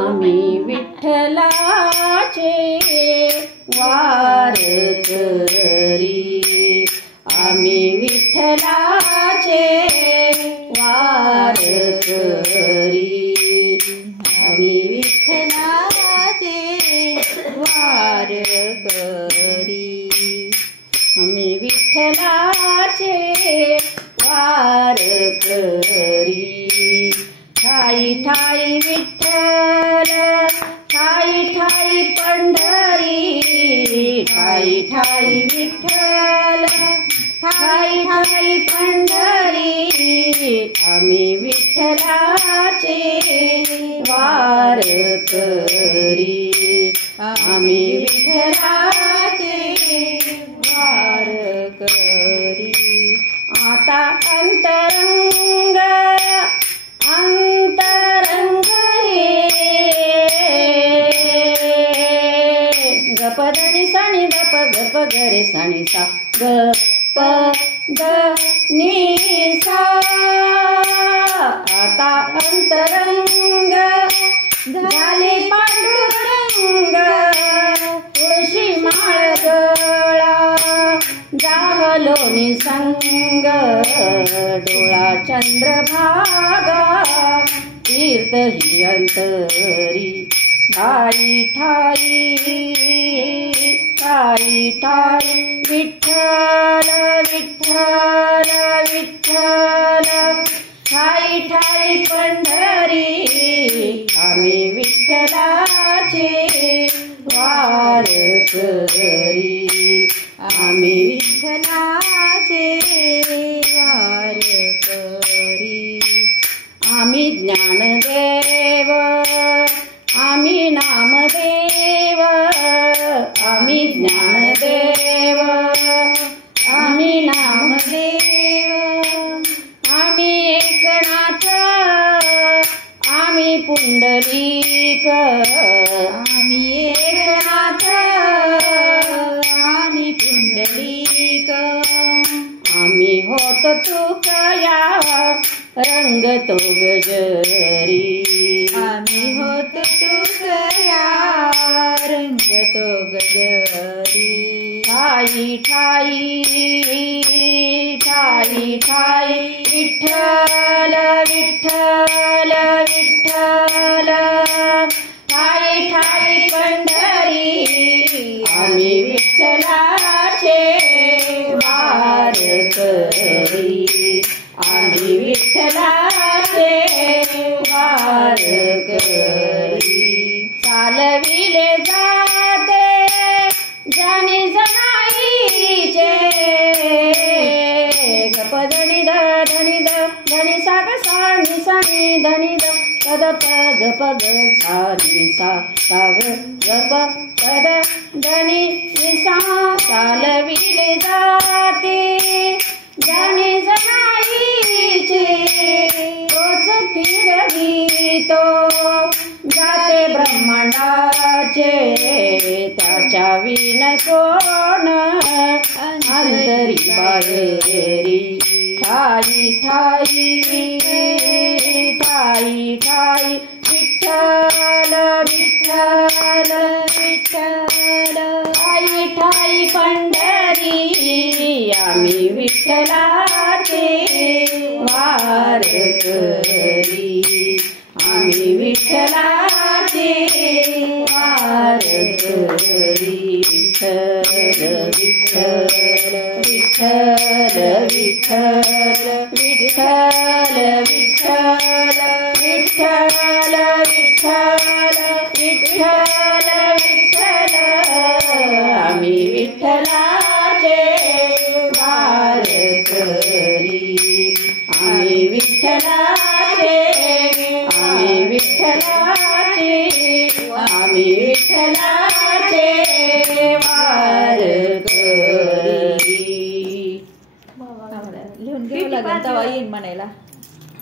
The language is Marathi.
आम्ही विठ्ठलाचे वारकरी, आम्ही विठ्ठलाचे वारकरी, आम्ही विठ्ठलाचे वारकरी, आम्ही विठ्ठलाचे वारकरी। ठाई ठाई विठ्ठल, ठाई ठाई पंढरी, ठाई ठाई विठ्ठल, ठाई ठाई पंढरी, आम्ही विठ्ठलाचे वारकरी, आम्ही विठ्ठलाचे वारकरी। आता अंतरंग अंतरंग हे गप धनी सानी गप गप गरे सानी सा ग प ग नि सा। आता अंतरंग झाले पांडुरंग, तुळशी माळ गळा जाहलो निसंग, डोळा चंद्रभागा तीर्थ ही अंतरी। ठाई ठाई ठाई ठाई विठ्ठल विठ्ठल विठ्ठल, ठाई ठाई पंढरी, आम्ही विठ्ठलाचे वारकरी, आम्ही विठ्ठलाचे वारकरी। आम्ही ज्ञानदेव, आम्ही नामदेव, आम्ही ज्ञानदेव, आम्ही नामदेव, आम्ही एकनाथ, आम्ही पुंडलिक, आम्ही एकनाथ, आम्ही पुंडलिक, आम्ही होत तुकया रंग तो गजरी, आम्ही होत तुकया रंग तो गजरी। ठाई ठाई ठाई ठाई विठ्ठल विठ्ठल विठ्ठल, ठाई ठाई पंढरी, आम्ही विठ्ठलाचे वारकरी, आम्ही विठ्ठलाचे वारकरी। चालविले जाते ज्यानी जनाईचे, गप धनी ध धनी ध धनी सा ग सा नि सा नि धनी ध पद पद पद सा नि सा सा ग प पद धनी नि सा। चालविले जाते ज्यानी जनाईचे, तोच फिरवितो जाते ब्रह्मांडाचे, त्याच्या विन कोण अंतरी बाहेरी। ठाई ठाई ठाई ठाई विठ्ठल विठ्ठल विठ्ठल, ठाई ठाई पंढरी, आम्ही विठ्ठलाचे वारकरी, आम्ही विठ्ठलाचे वारकरी। विठ्ठल विठ्ठल विठ्ठल विठ्ठल विठ्ठल विठ्ठल विठ्ठल विठ्ठल विठ्ठल विठ्ठल, आम्ही विठ्ठलाचे वारकरी, आम्ही विठ्ठलाचे, आम्ही विठ्ठला